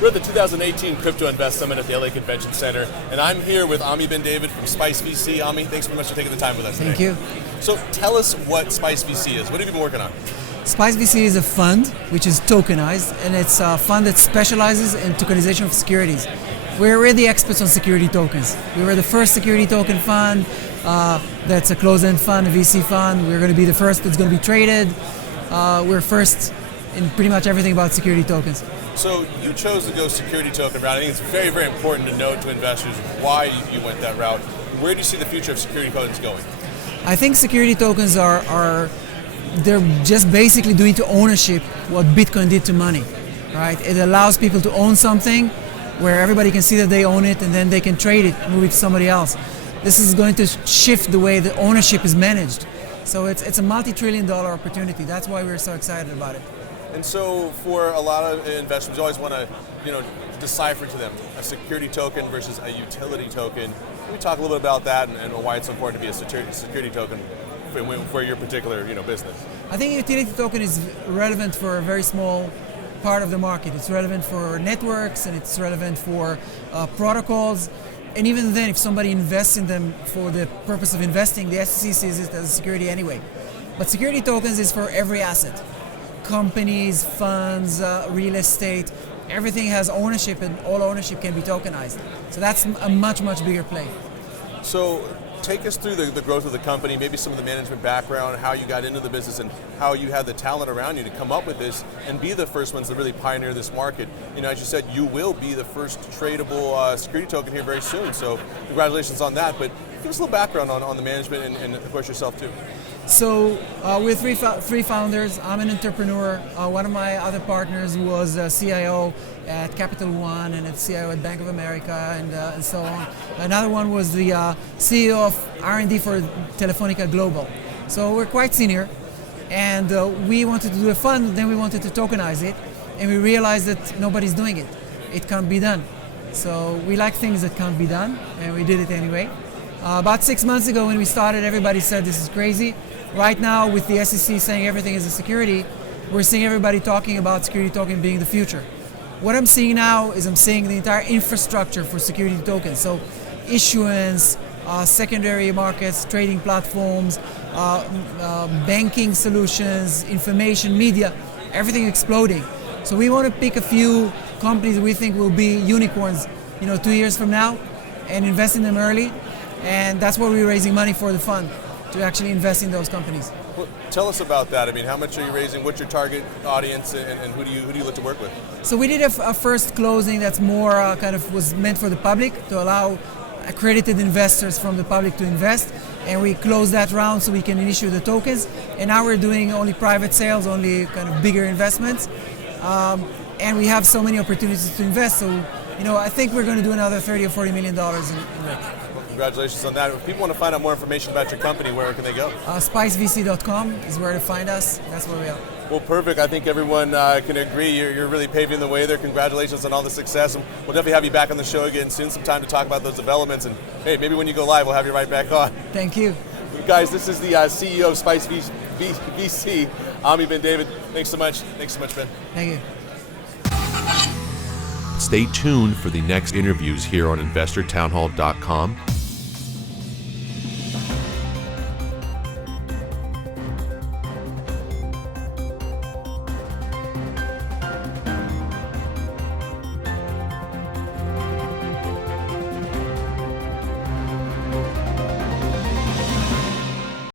We're at the 2018 Crypto Invest Summit at the LA Convention Center, and I'm here with Ami Ben David from SpiceVC. Ami, thanks very much for taking the time with us today. Thank you. So tell us what SpiceVC is. What have you been working on? SpiceVC is a fund which is tokenized, and it's a fund that specializes in tokenization of securities. We're really experts on security tokens. We were the first security token fund that's a closed-end fund, a VC fund. We're going to be the first that's going to be traded. We're first in pretty much everything about security tokens. So you chose to go security token route. I think it's very, very important to note to investors why you went that route. Where do you see the future of security tokens going? I think security tokens they're just basically doing to ownership what Bitcoin did to money, right? It allows people to own something where everybody can see that they own it, and then they can trade it, move it to somebody else. This is going to shift the way the ownership is managed. So it's a multi-trillion-dollar opportunity. That's why we're so excited about it. And so for a lot of investors, you always want to, decipher to them a security token versus a utility token. Can we talk a little bit about that and why it's important to be a security token for your particular, business? I think a utility token is relevant for a very small part of the market. It's relevant for networks, and it's relevant for protocols. And even then, if somebody invests in them for the purpose of investing, the SEC sees it as security anyway. But security tokens is for every asset. Companies, funds, real estate, everything has ownership, and all ownership can be tokenized. So that's a much, much bigger play. So take us through the growth of the company, maybe some of the management background, how you got into the business, and how you had the talent around you to come up with this and be the first ones to really pioneer this market. As you said, you will be the first tradable security token here very soon, so congratulations on that. But give us a little background on the management and of course yourself too. So we're three founders. I'm an entrepreneur. One of my other partners was a CIO at Capital One and a CIO at Bank of America and so on. Another one was the CEO of R&D for Telefonica Global. So we're quite senior, and we wanted to do a fund, then we wanted to tokenize it, and we realized that nobody's doing it. It can't be done. So we like things that can't be done, and we did it anyway. About 6 months ago when we started, everybody said this is crazy. Right now, with the SEC saying everything is a security, we're seeing everybody talking about security token being the future. What I'm seeing now is I'm seeing the entire infrastructure for security tokens. So issuance, secondary markets, trading platforms, banking solutions, information, media, everything exploding. So we want to pick a few companies we think will be unicorns, 2 years from now, and invest in them early. And that's why we're raising money for the fund, to actually invest in those companies. Well, tell us about that. How much are you raising? What's your target audience, and who do you look to work with? So we did a first closing that's more was meant for the public, to allow accredited investors from the public to invest, and we closed that round so we can issue the tokens. And now we're doing only private sales, only kind of bigger investments, and we have so many opportunities to invest. So I think we're going to do another $30 or $40 million in rate. Congratulations on that. If people want to find out more information about your company, where can they go? SpiceVC.com is where to find us. That's where we are. Well, perfect. I think everyone can agree you're really paving the way there. Congratulations on all the success. And we'll definitely have you back on the show again soon, some time to talk about those developments. And hey, maybe when you go live, we'll have you right back on. Thank you. Guys, this is the CEO of SpiceVC, Ami Ben David. Thanks so much. Thanks so much, Ben. Thank you. Stay tuned for the next interviews here on InvestorTownHall.com